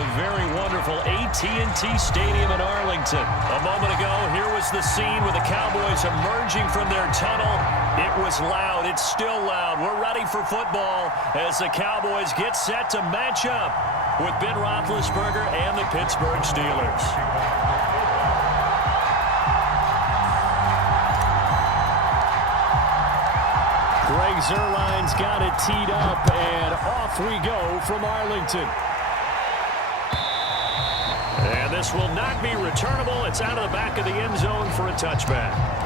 the very wonderful AT&T Stadium in Arlington. A moment ago, here was the scene with the Cowboys emerging from their tunnel. It was loud. It's still loud. We're ready for football as the Cowboys get set to match up with Ben Roethlisberger and the Pittsburgh Steelers. Greg Zuerlein's got it teed up, and off we go from Arlington. And this will not be returnable. It's out of the back of the end zone for a touchback.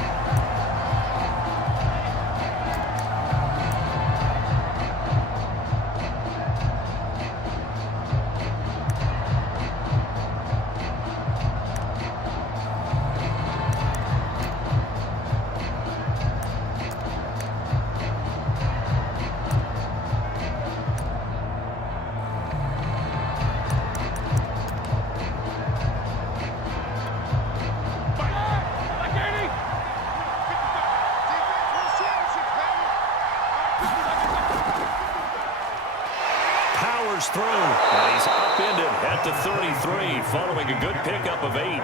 Through, and he's upended at the 33 following a good pickup of 8.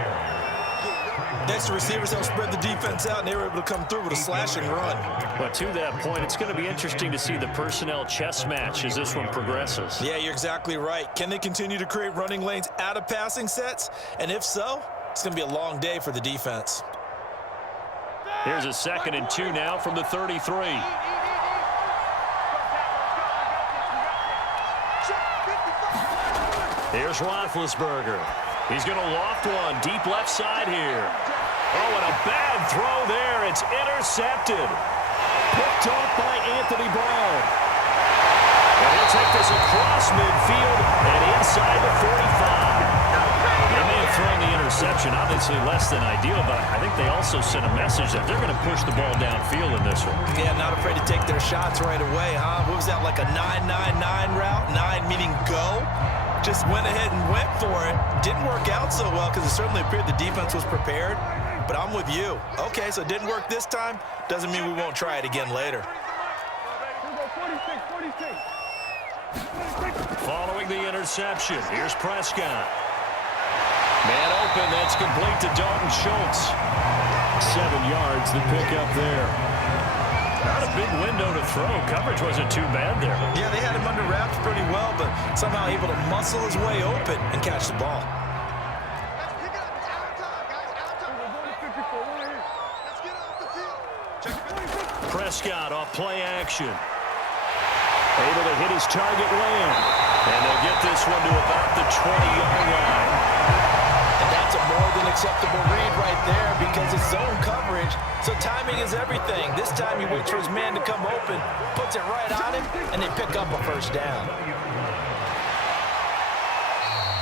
Next, receivers help spread the defense out, and they were able to come through with a slash and run. But to that point, it's going to be interesting to see the personnel chess match as this one progresses. Yeah, you're exactly right. Can they continue to create running lanes out of passing sets? And if so, it's going to be a long day for the defense. Here's a 2nd and 2 now from the 33. Here's Roethlisberger. He's going to loft one deep left side here. Oh, and a bad throw there. It's intercepted. Picked off by Anthony Brown. And he'll take this across midfield and inside the 45. They may have thrown the interception, obviously less than ideal, but I think they also sent a message that they're going to push the ball downfield in this one. Yeah, not afraid to take their shots right away, huh? What was that, like a 9-9-9 route? 9 meaning go? Just went ahead and went for it. Didn't work out so well because it certainly appeared the defense was prepared. But I'm with you. Okay, so it didn't work this time. Doesn't mean we won't try it again later. Following the interception, here's Prescott. Man open, that's complete to Dalton Schultz. 7 yards, the pickup there. Not a big window to throw. Coverage wasn't too bad there. Yeah, they had him under wraps pretty well, but somehow able to muscle his way open and catch the ball. Prescott off play action. Able to hit his target land. And they'll get this one to about the 20-yard line. And that's a more than acceptable read right there because it's zone coverage, so timing is everything. This time he waits for his man to come open, puts it right on him, and they pick up a first down.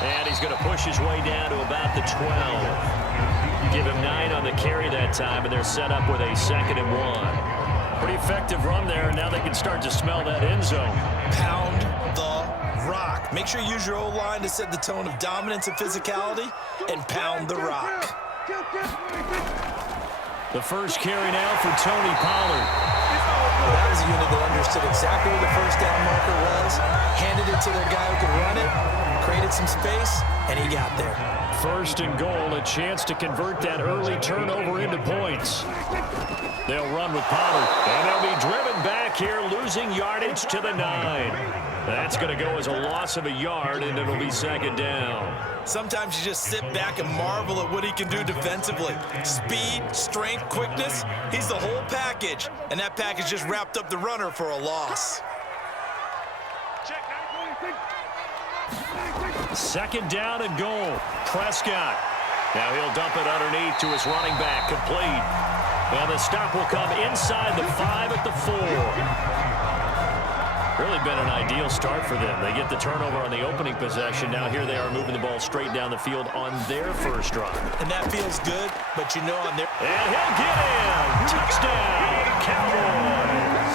And he's going to push his way down to about the 12. Give him 9 on the carry that time, and they're set up with a 2nd and 1. Pretty effective run there, and now they can start to smell that end zone. Pound the rock. Make sure you use your O-line to set the tone of dominance and physicality, and pound the rock. The first carry now for Tony Pollard. Well, that was a unit that understood exactly where the first down marker was, handed it to their guy who could run it, created some space, and he got there. 1st and goal, a chance to convert that early turnover into points. They'll run with Pollard, and they'll be driven back here, losing yardage to the 9. That's going to go as a loss of a yard, and it'll be 2nd down. Sometimes you just sit back and marvel at what he can do defensively. Speed, strength, quickness, he's the whole package, and that package just wrapped up the runner for a loss. 2nd down and goal. Prescott. Now he'll dump it underneath to his running back, complete. And the stop will come inside the 5 at the 4. Really been an ideal start for them. They get the turnover on the opening possession. Now here they are moving the ball straight down the field on their first drive. And that feels good, but you know on their... And he'll get in. Touchdown, Cowboys.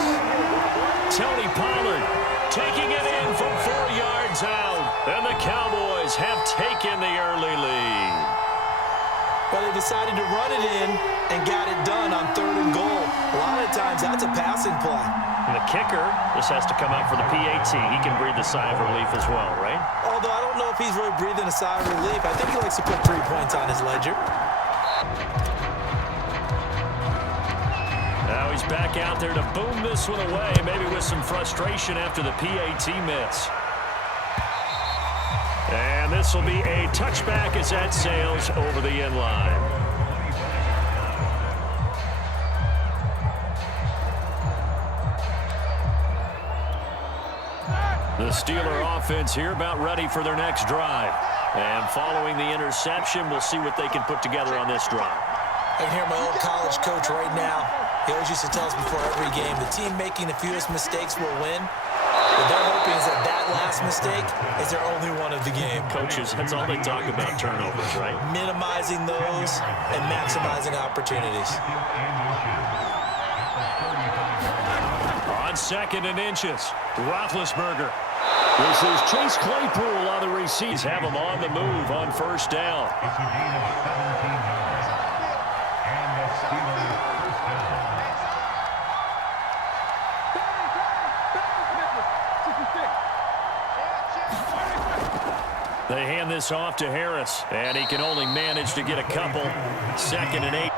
Tony Pollard taking it in from 4 yards out. And the Cowboys have taken the early lead. Well, they decided to run it in and got it done on 3rd and goal. A lot of times, that's a passing play. And the kicker, this has to come out for the PAT. He can breathe a sigh of relief as well, right? Although I don't know if he's really breathing a sigh of relief. I think he likes to put 3 points on his ledger. Now he's back out there to boom this one away, maybe with some frustration after the PAT miss. And this will be a touchback as that sails over the end line. The Steeler offense here about ready for their next drive. And following the interception, we'll see what they can put together on this drive. I can hear my old college coach right now. He always used to tell us before every game, the team making the fewest mistakes will win. What they're hoping is that last mistake is their only one of the game. Coaches, that's all they talk about, turnovers, right? Minimizing those and maximizing opportunities. On 2nd and inches, Roethlisberger. This is Chase Claypool on the receive. Have him on the move on 1st down. They hand this off to Harris, and he can only manage to get a couple. 2nd and 8.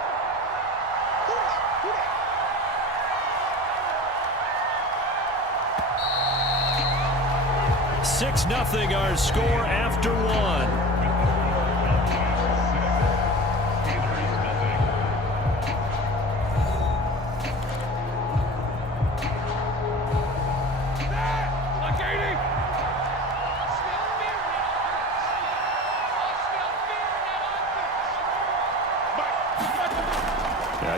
Six nothing our score after 1.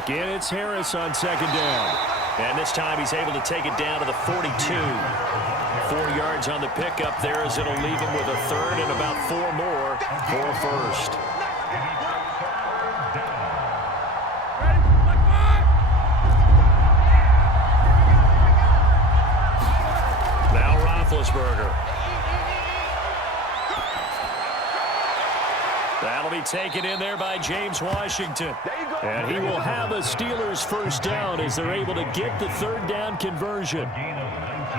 Again, it's Harris on 2nd down. And this time he's able to take it down to the 42. 4 yards on the pickup there as it'll leave him with a 3rd and about 4 more for 1st. Now Roethlisberger. That'll be taken in there by James Washington. And he will have a Steelers 1st down as they're able to get the 3rd down conversion.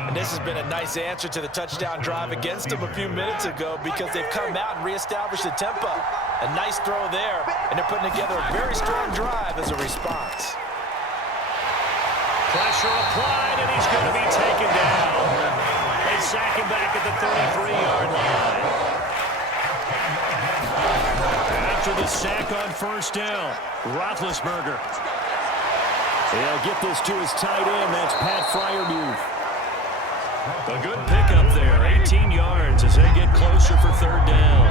And this has been a nice answer to the touchdown drive against them a few minutes ago because they've come out and reestablished the tempo. A nice throw there, and they're putting together a very strong drive as a response. Pressure applied, and he's going to be taken down. They sack him back at the 33-yard line. After the sack on 1st down, Roethlisberger. They'll get this to his tight end. That's Pat Freiermuth. A good pickup there, 18 yards as they get closer for 3rd down.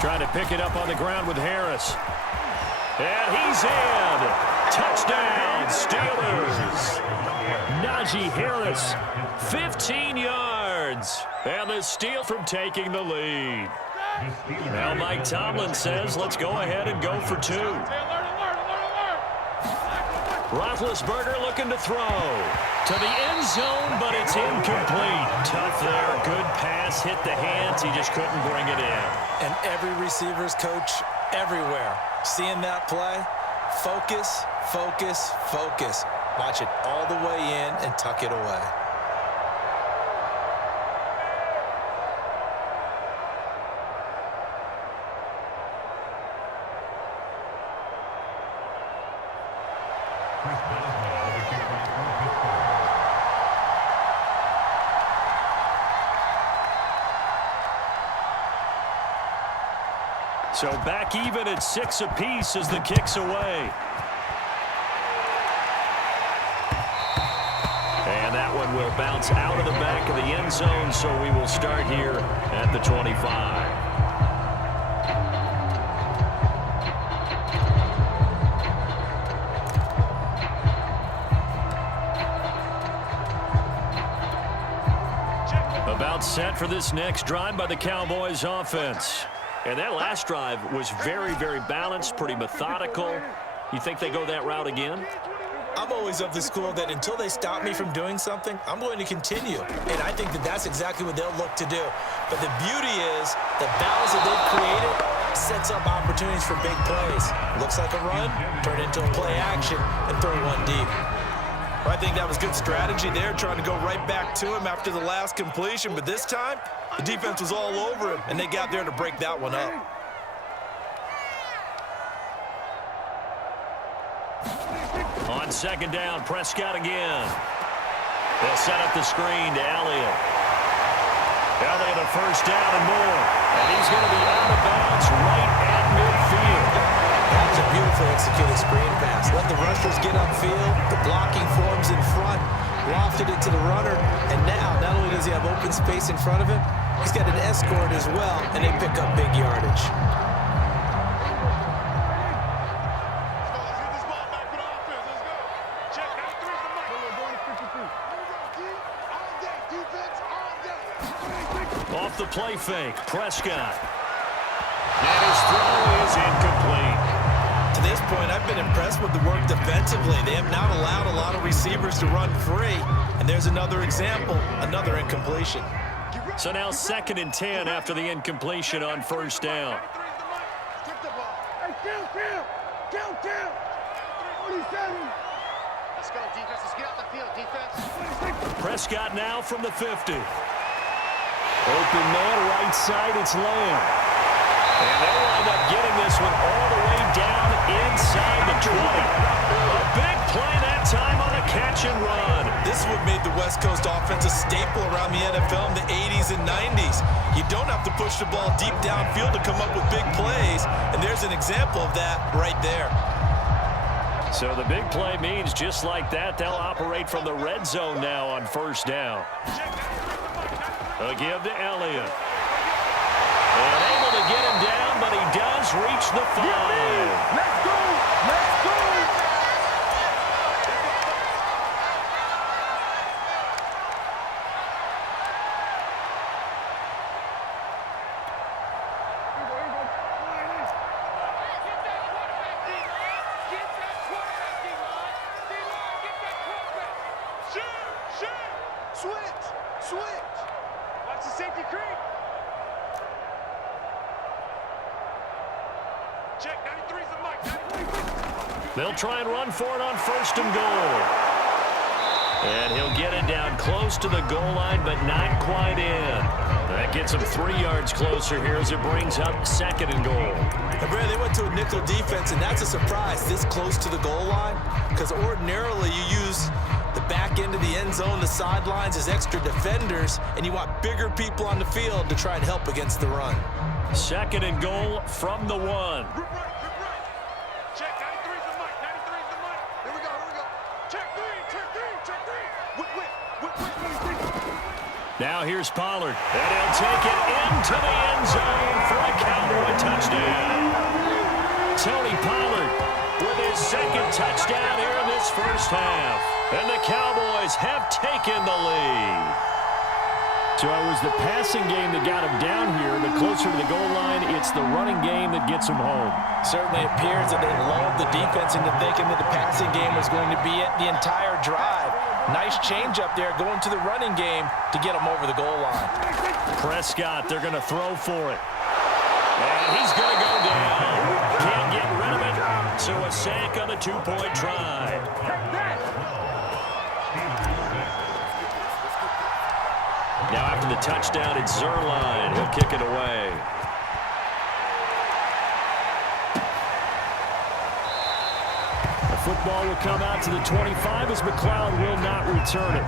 Trying to pick it up on the ground with Harris. And he's in. Touchdown, Steelers. Najee Harris, 15 yards. And the steal from taking the lead. Now Mike Tomlin says, let's go ahead and go for 2. Roethlisberger looking to throw. To the end zone, but it's incomplete. Tough there. Good pass. Hit the hands. He just couldn't bring it in. And every receiver's coach everywhere. Seeing that play, focus, focus, focus. Watch it all the way in and tuck it away. So back even at 6 apiece as the kick's away. And that one will bounce out of the back of the end zone, so we will start here at the 25. About set for this next drive by the Cowboys offense. And that last drive was very, very balanced, pretty methodical. You think they go that route again? I'm always of the school that until they stop me from doing something, I'm going to continue. And I think that that's exactly what they'll look to do. But the beauty is the balance that they've created sets up opportunities for big plays. Looks like a run, turn into a play action, and throw one deep. Well, I think that was good strategy there, trying to go right back to him after the last completion. But this time, the defense was all over him, and they got there to break that one up. On second down, Prescott again. They'll set up the screen to Elliott. Elliott a first down and more. And he's going to be out of bounds right at midfield. That was a beautifully executed screen pass. Let the rushers get upfield. The blocking forms in front. Lofted it to the runner. And now, not only does he have open space in front of him, he's got an escort as well, and they pick up big yardage. Off the play fake, Prescott. And his throw is incomplete. To this point, I've been impressed with the work defensively. They have not allowed a lot of receivers to run free. And there's another example, another incompletion. So now 2nd and 10 after the incompletion on first down. Let's go, defense. Let's get out the field, defense. Prescott now from the 50. Open man, right side, it's Lamb. And they wind up getting this one all the way down inside the 20. A big play that time on a catch and run. This would made the West Coast offense a staple around the NFL in the 80s and 90s. You don't have to push the ball deep downfield to come up with big plays, and there's an example of that right there. So the big play means just like that, they'll operate from the red zone now on first down. A give to Elliott. And able to get him down, but he does reach the 5. Let's go! Let's go! They'll try and run for it on 1st and goal. And he'll get it down close to the goal line, but not quite in. That gets him 3 yards closer here as it brings up 2nd and goal. And Brad, they went to a nickel defense, and that's a surprise this close to the goal line, because ordinarily you use the back end of the end zone, the sidelines as extra defenders, and you want bigger people on the field to try and help against the run. 2nd and goal from the 1. Now here's Pollard, and he'll take it into the end zone for a Cowboy touchdown. Tony Pollard with his 2nd touchdown here in this first half. And the Cowboys have taken the lead. So it was the passing game that got him down here, but closer to the goal line, it's the running game that gets him home. Certainly appears that they lulled the defense into thinking that the passing game was going to be it the entire drive. Nice change up there going to the running game to get him over the goal line. Prescott, they're going to throw for it. And he's going to go down. Can't get rid of it. So a sack on the 2-point try. Now after the touchdown, it's Zerline. He'll kick it away. The football will come out to the 25 as McLeod will not return it.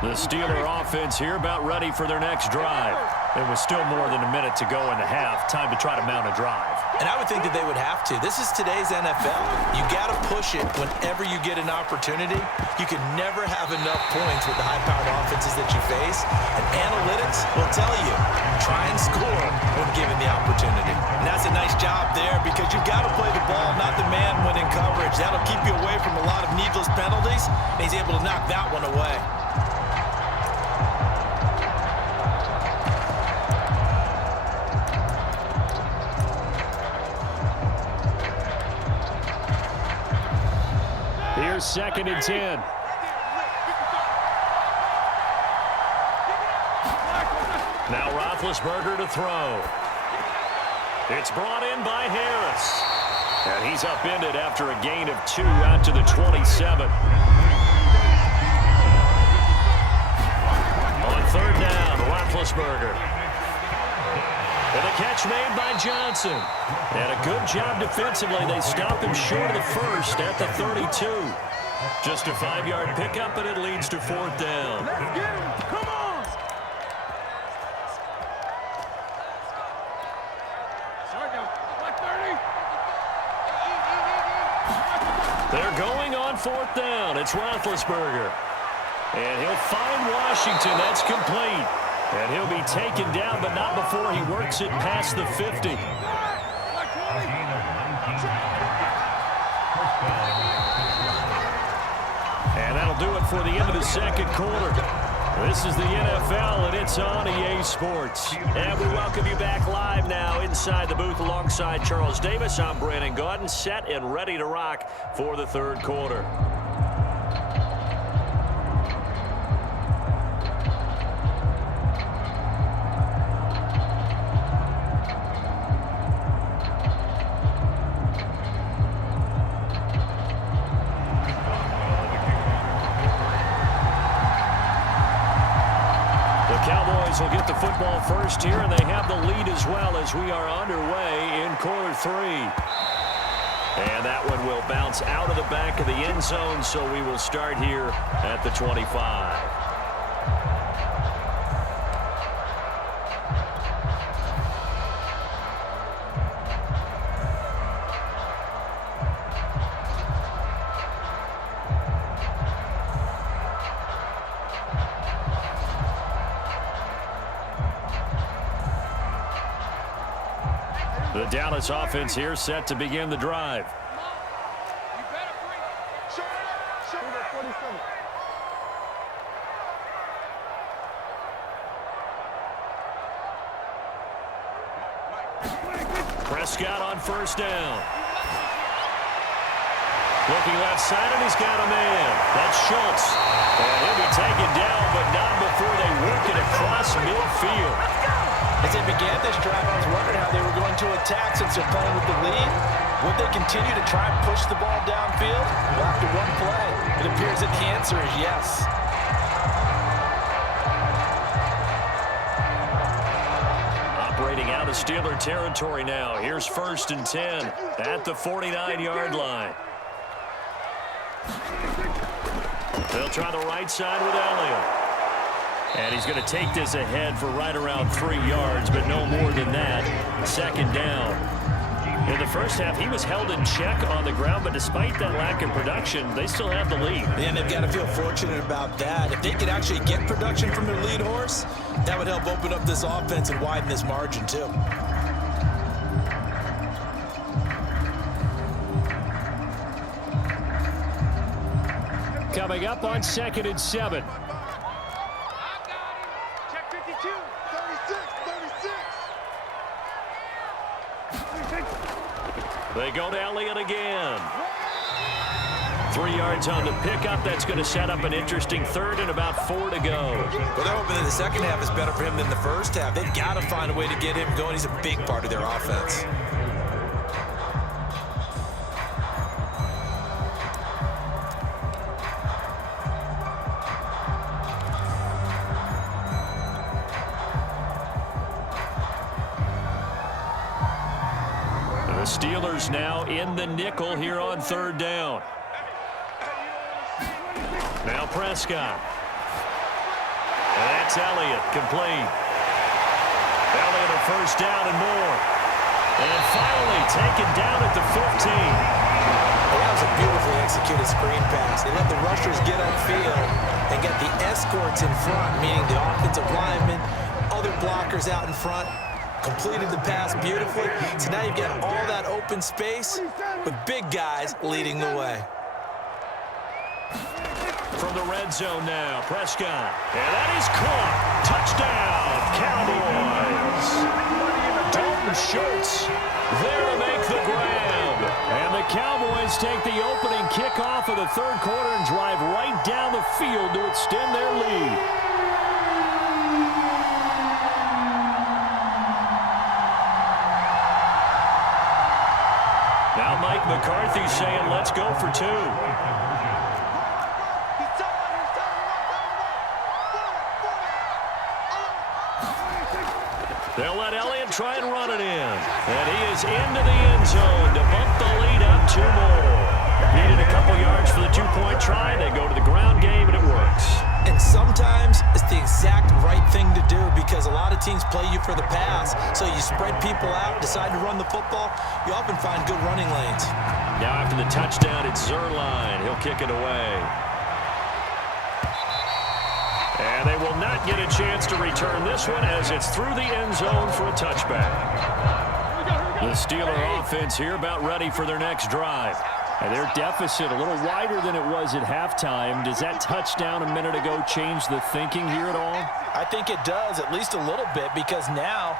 The Steeler offense here about ready for their next drive. There was still more than a minute to go in the half. Time to try to mount a drive. And I would think that they would have to. This is today's NFL. You got to push it whenever you get an opportunity. You can never have enough points with the high-powered offenses that you face. And analytics will tell you, try and score when given the opportunity. And that's a nice job there because you've got to play the ball, not the man when in coverage. That'll keep you away from a lot of needless penalties. And he's able to knock that one away. Here's 2nd and 10. Roethlisberger to throw. It's brought in by Harris. And he's upended after a gain of 2 out to the 27. On third down, Roethlisberger. And a catch made by Johnson. And a good job defensively. They stop him short of the first at the 32. Just a 5-yard pickup, and it leads to fourth down. Let's get him. Come on. Sorry, now. Like 30. They're going on fourth down. It's Roethlisberger. And he'll find Washington. That's complete. And he'll be taken down, but not before he works it past the 50. And that'll do it for the end of the second quarter. This is the NFL, and it's on EA Sports. And we welcome you back live now inside the booth alongside Charles Davis. I'm Brandon Gaudin, set and ready to rock for the third quarter. Will get the football first here, and they have the lead as well as we are underway in quarter 3. And that one will bounce out of the back of the end zone, so we will start here at the 25. The Dallas offense here set to begin the drive. Prescott on first down. Looking left side, and he's got a man. That's Schultz. And he'll be taken down, but not before they work it across midfield. As they began this drive, I was wondering how they were going to attack since they're playing with the lead. Would they continue to try and push the ball downfield? Well, after one play, it appears that the answer is yes. Operating out of Steeler territory now. Here's 1st and 10 at the 49-yard line. They'll try the right side with Elliott. And he's going to take this ahead for right around 3 yards, but no more than that. Second down. In the first half, he was held in check on the ground, but despite that lack of production, they still have the lead. And they've got to feel fortunate about that. If they could actually get production from their lead horse, that would help open up this offense and widen this margin, too. Coming up on 2nd and 7. They go to Elliott again. 3 yards on the pickup. That's going to set up an interesting third and about 4 to go. Well, they're hoping that the second half is better for him than the first half. They've got to find a way to get him going. He's a big part of their offense. The Steelers now in the nickel here on third down. Now Prescott. And that's Elliott, complete. Elliott a first down and more. And finally taken down at the 15. Well, that was a beautifully executed screen pass. They let the rushers get upfield and get the escorts in front, meaning the offensive linemen, other blockers out in front. Completed the pass beautifully. So now you've got all that open space with big guys leading the way. From the red zone now, Prescott. And that is caught. Touchdown, Cowboys. Dalton Schultz there to make the grab. And the Cowboys take the opening kickoff of the third quarter and drive right down the field to extend their lead. Now Mike McCarthy saying, let's go for two. They'll let Elliott try and run it in. And he is into the end zone to bump the lead up 2 more. Needed a couple yards for the 2-point try. They go to the ground game, and it works. And sometimes it's the exact right thing to do because a lot of teams play you for the pass. So you spread people out, decide to run the football. You often find good running lanes. Now after the touchdown, it's Zerline. He'll kick it away. And they will not get a chance to return this one as it's through the end zone for a touchback. The Steeler offense here about ready for their next drive. And their deficit a little wider than it was at halftime. Does that touchdown a minute ago change the thinking here at all? I think it does, at least a little bit, because now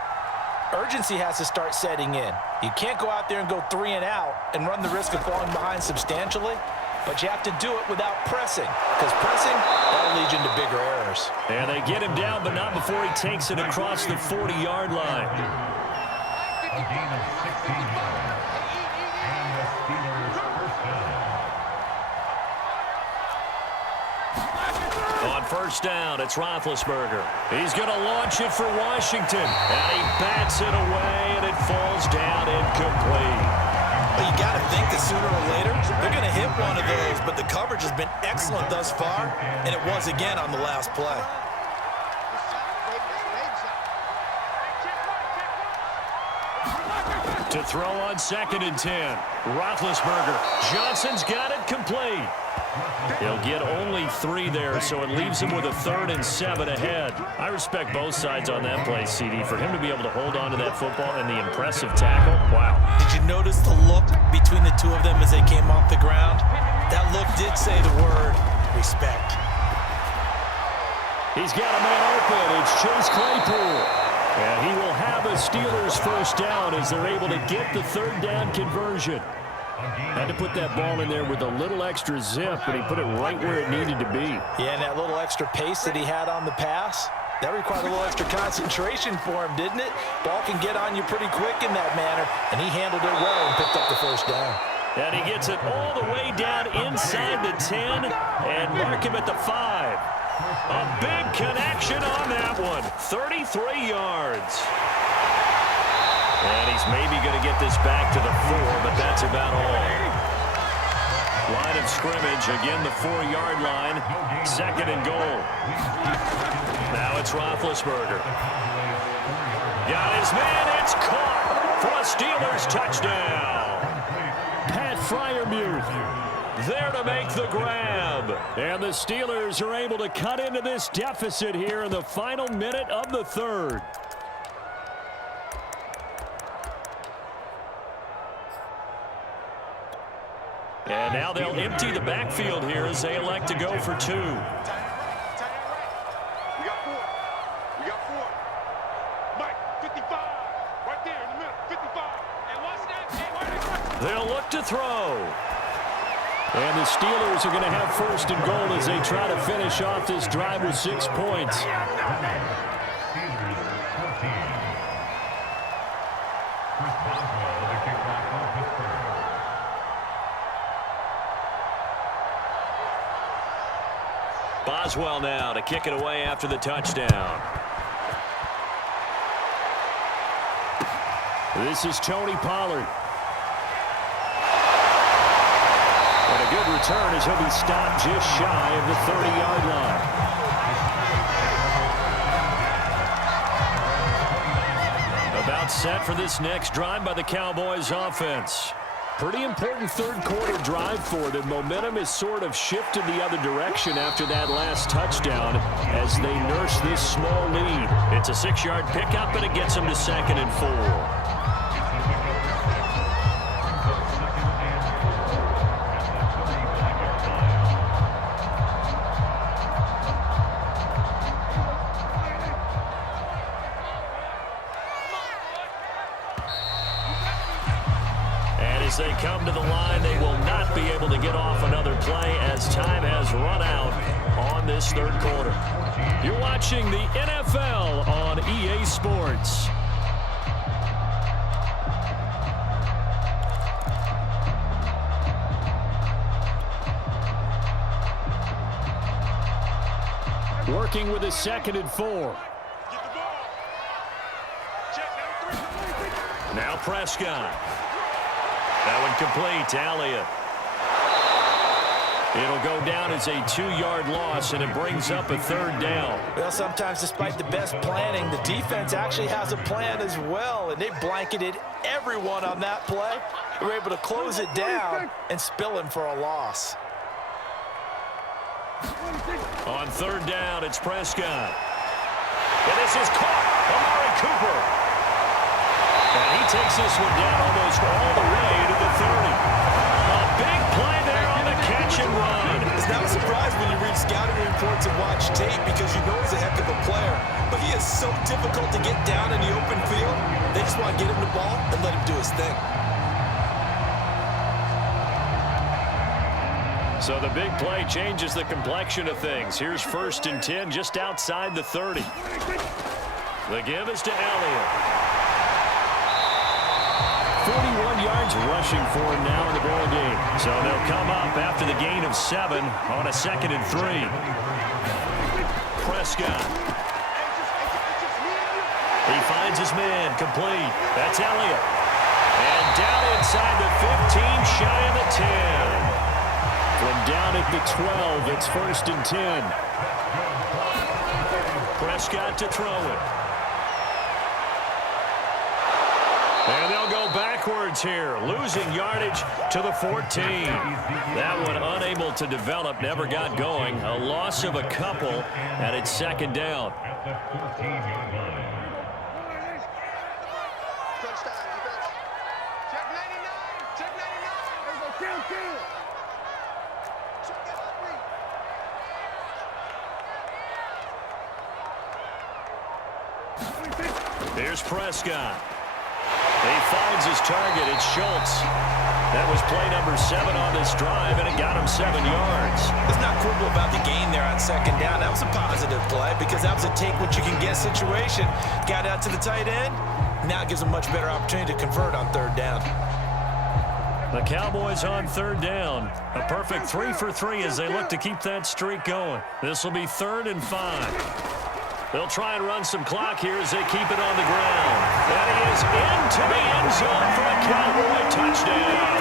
urgency has to start setting in. You can't go out there and go 3 and out and run the risk of falling behind substantially, but you have to do it without pressing, because pressing, that'll lead you into bigger errors. And they get him down, but not before he takes it across the 40-yard line. A gain of 16 yards. And the Steelers first down. On first down, it's Roethlisberger. He's going to launch it for Washington. And he bats it away, and it falls down incomplete. Well, you got to think that sooner or later, they're going to hit one of those, but the coverage has been excellent thus far, and it was again on the last play. To throw on 2nd and 10. Roethlisberger. Johnson's got it complete. He'll get only 3 there, so it leaves him with a 3rd and 7 ahead. I respect both sides on that play, CD. For him to be able to hold on to that football and the impressive tackle, wow. Did you notice the look between the two of them as they came off the ground? That look did say the word respect. He's got a man open. It's Chase Claypool. And he will have a Steelers first down as they're able to get the 3rd down conversion. Had to put that ball in there with a little extra zip, but he put it right where it needed to be. Yeah, and that little extra pace that he had on the pass, that required a little extra concentration for him, didn't it? Ball can get on you pretty quick in that manner, and he handled it well and picked up the first down. And he gets it all the way down inside the 10 and mark him at the 5. A big connection on that one. 33 yards. And he's maybe going to get this back to the 4, but that's about all. Line of scrimmage, again the 4-yard line. 2nd and goal. Now it's Roethlisberger. Got his man, it's caught for a Steelers touchdown. Pat Freiermuth there to make the grab. And the Steelers are able to cut into this deficit here in the final minute of the 3rd. And now they'll empty the backfield here as they elect to go for 2. We got 4. We got 4. Mike, 55. Right there in the middle. 55. And watch that. They'll look to throw. And the Steelers are going to have 1st and goal as they try to finish off this drive with 6 points. Boswell now to kick it away after the touchdown. This is Tony Pollard. And a good return as he'll be stopped just shy of the 30-yard line. About set for this next drive by the Cowboys offense. Pretty important 3rd quarter drive for them. Momentum has sort of shifted the other direction after that last touchdown as they nurse this small lead. It's a 6-yard pickup, and it gets them to 2nd and 4. As they come to the line, they will not be able to get off another play as time has run out on this 3rd quarter. You're watching the NFL on EA Sports. Working with a 2nd and 4. Get the ball. Check number 3. Now Prescott. That one complete to Elliott. It'll go down as a 2-yard loss, and it brings up a 3rd down. Well, sometimes despite the best planning, the defense actually has a plan as well, and they blanketed everyone on that play. They were able to close it down and spill him for a loss. On 3rd down, it's Prescott. And this is caught. Amari Cooper. And he takes this one down almost all the way to the 30. A big play there on the catch and run. It's not a surprise when you read scouting reports and watch tape because you know he's a heck of a player. But he is so difficult to get down in the open field. They just want to get him the ball and let him do his thing. So the big play changes the complexion of things. Here's 1st and 10 just outside the 30. The give is to Elliott. 41 yards rushing for him now in the ball game. So they'll come up after the gain of 7 on a 2nd and 3. Prescott. He finds his man, complete. That's Elliott. And down inside the 15, shy of the 10. From down at the 12, it's 1st and 10. Prescott to throw it. And they'll go backwards here, losing yardage to the 14. That one unable to develop, never got going. A loss of a couple, and it's 2nd down. At the 14-yard line. Touchdown, defense. Check 99. Check 99. There we go. Kill. Check it out, read. Here's Prescott. He finds his target. It's Schultz. That was play number 7 on this drive, and it got him 7 yards. Let's not quibble about the gain there on 2nd down. That was a positive play because that was a take-what-you-can-get situation. Got out to the tight end. Now it gives him a much better opportunity to convert on 3rd down. The Cowboys on 3rd down. A perfect 3 for 3 as they look to keep that streak going. This will be 3rd and 5. They'll try and run some clock here as they keep it on the ground. And he is into the end zone for a Cowboy touchdown.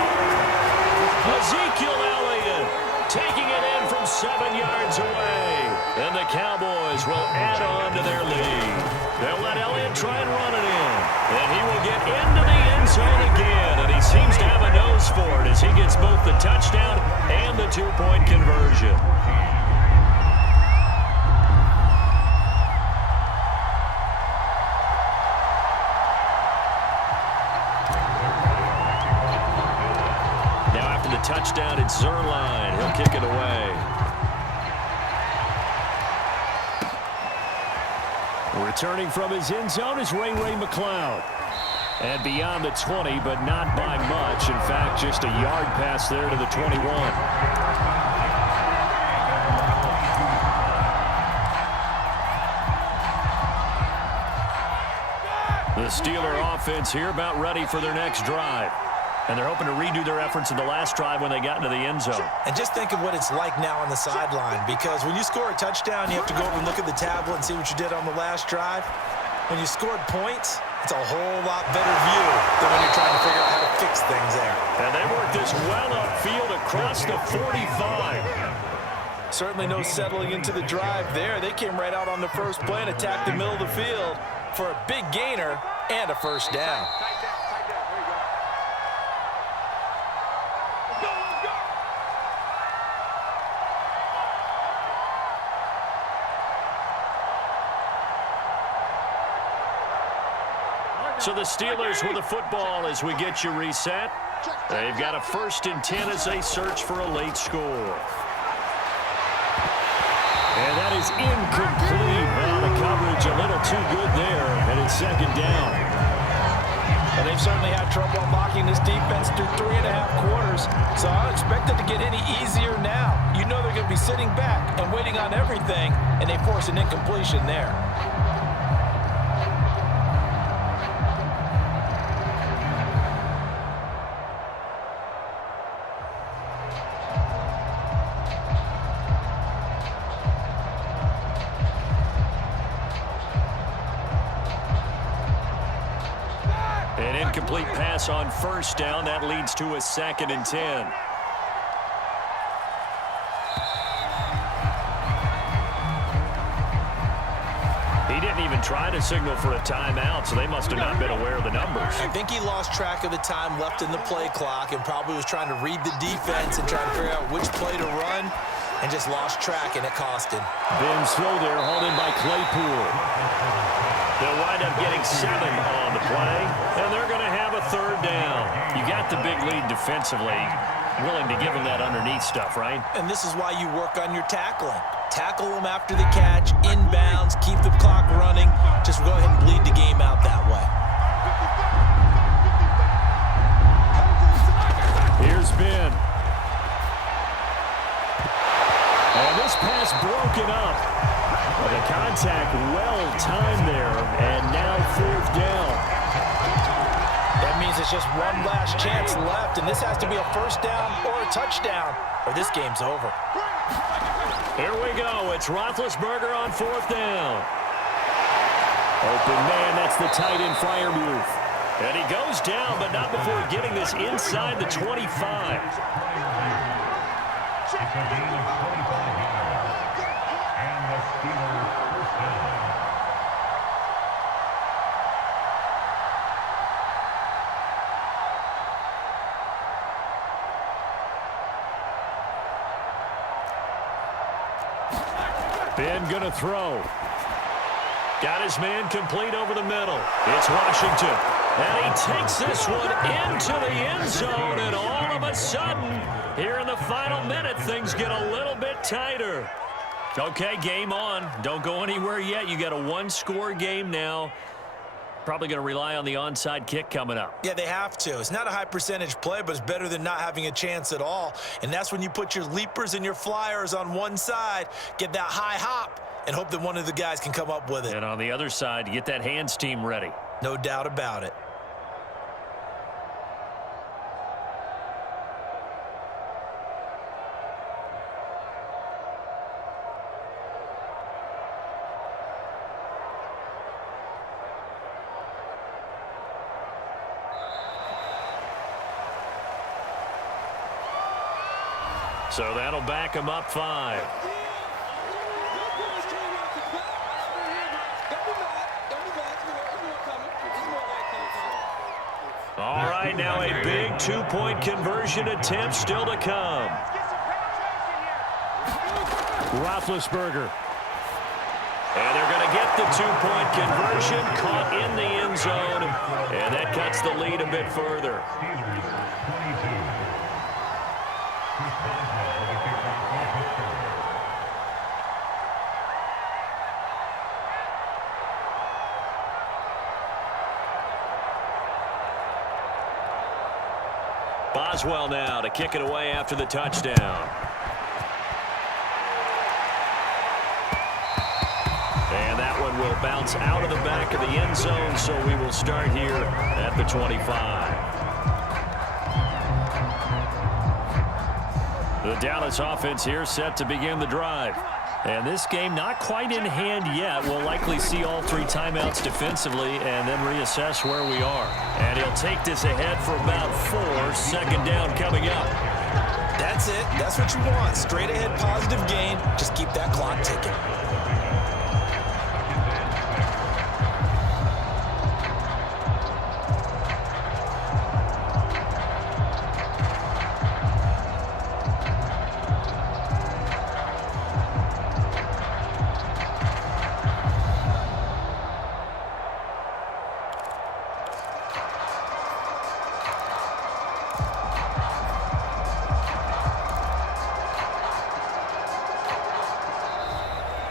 Ezekiel Elliott taking it in from 7 yards away. And the Cowboys will add on to their lead. They'll let Elliott try and run it in. And he will get into the end zone again. And he seems to have a nose for it as he gets both the touchdown and the 2-point conversion. Touchdown, it's Zerline. He'll kick it away. Returning from his end zone is Ray McLeod. And beyond the 20, but not by much. In fact, just a yard pass there to the 21. The Steeler offense here about ready for their next drive. And they're hoping to redo their efforts in the last drive when they got into the end zone. And just think of what it's like now on the sideline, because when you score a touchdown, you have to go over and look at the tablet and see what you did on the last drive. When you scored points, it's a whole lot better view than when you're trying to figure out how to fix things there. And they worked this well upfield across the 45. Certainly no settling into the drive there. They came right out on the first play and attacked the middle of the field for a big gainer and a 1st down. So the Steelers with the football as we get you reset. They've got a 1st and 10 as they search for a late score. And that is incomplete. Well, the coverage a little too good there, and it's 2nd down. And they've certainly had trouble unlocking this defense through 3.5 quarters, so I don't expect it to get any easier now. You know they're going to be sitting back and waiting on everything, and they force an incompletion there. incomplete pass on first down. That leads to a 2nd and 10. He didn't even try to signal for a timeout, so they must have not been aware of the numbers. I think he lost track of the time left in the play clock and probably was trying to read the defense and trying to figure out which play to run and just lost track, and it cost him. Ben's throw there, hauled in by Claypool. They'll wind up getting 7 on the play, and they're going to have a 3rd down. You got the big lead defensively. Willing to give him that underneath stuff, right? And this is why you work on your tackling. Tackle them after the catch, inbounds, keep the clock running. Just go ahead and bleed the game out that way. Here's Ben. And this pass broken up. The contact well timed there, and now 4th down. That means it's just one last chance left, and this has to be a 1st down or a touchdown, or this game's over. Here we go. It's Roethlisberger on 4th down. Open man, that's the tight end Freiermuth. And he goes down, but not before getting this inside the 25. It's a gain of 25 yards. And the Steelers' 1st down. Ben gonna throw. Got his man complete over the middle. It's Washington. And he takes this one into the end zone. And all of a sudden, here in the final minute, things get a little bit tighter. Okay, game on. Don't go anywhere yet. You got a 1-score game now. Probably going to rely on the onside kick coming up. Yeah, they have to. It's not a high percentage play, but it's better than not having a chance at all. And that's when you put your leapers and your flyers on one side, get that high hop, and hope that one of the guys can come up with it. And on the other side, get that hands team ready. No doubt about it. So that'll back him up 5. All right, now a big 2-point conversion attempt still to come. Roethlisberger. And they're going to get the 2-point conversion, caught in the end zone, and that cuts the lead a bit further. Steelers 22. Responsible for the kickoff of Pittsburgh. Boswell now to kick it away after the touchdown. And that one will bounce out of the back of the end zone, so we will start here at the 25. The Dallas offense here set to begin the drive. And this game not quite in hand yet. We'll likely see all 3 timeouts defensively and then reassess where we are. And he'll take this ahead for about 4. 2nd down coming up. That's it. That's what you want. Straight ahead positive gain. Just keep that clock ticking.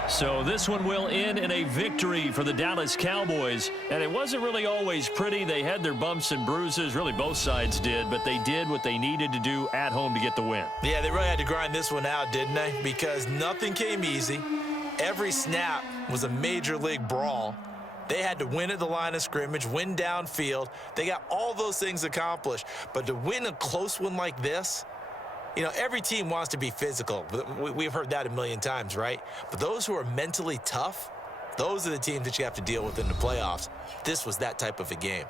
So this one will end in a victory for the Dallas Cowboys. And it wasn't really always pretty. They had their bumps and bruises. Really, both sides did. But they did what they needed to do at home to get the win. Yeah, they really had to grind this one out, didn't they? Because nothing came easy. Every snap was a major league brawl. They had to win at the line of scrimmage, win downfield. They got all those things accomplished. But to win a close one like this, you know, every team wants to be physical. We've heard that a million times, right? But those who are mentally tough, those are the teams that you have to deal with in the playoffs. This was that type of a game.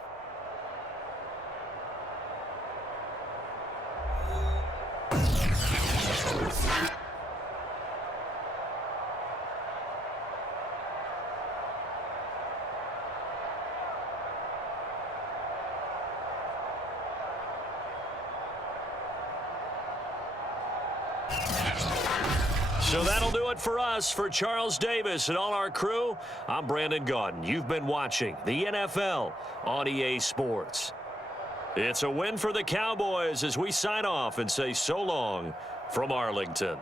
So that'll do it for us. For Charles Davis and all our crew, I'm Brandon Gaudin. You've been watching the NFL on EA Sports. It's a win for the Cowboys as we sign off and say so long from Arlington.